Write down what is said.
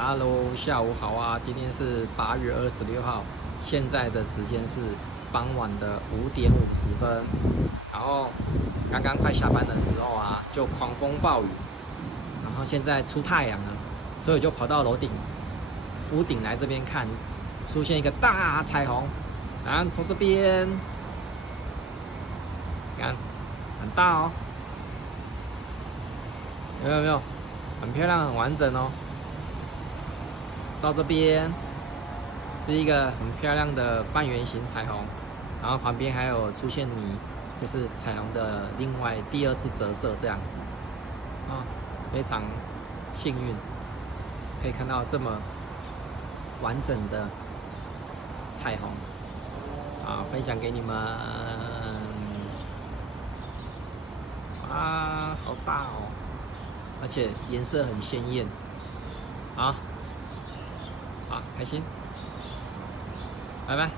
Hello，下午好啊！今天是8月26号，现在的时间是傍晚的5点50分。然后刚刚快下班的时候啊，就狂风暴雨，然后现在出太阳了，所以就跑到屋顶来这边看，出现一个大彩虹。然后从这边，看很大哦，有没有？很漂亮，很完整哦。到这边是一个很漂亮的半圆形彩虹，然后旁边还有出现泥，就是彩虹的第二次折射这样子啊，非常幸运可以看到这么完整的彩虹啊，分享给你们啊，好大哦，而且颜色很鲜艳啊。好，开心，拜拜。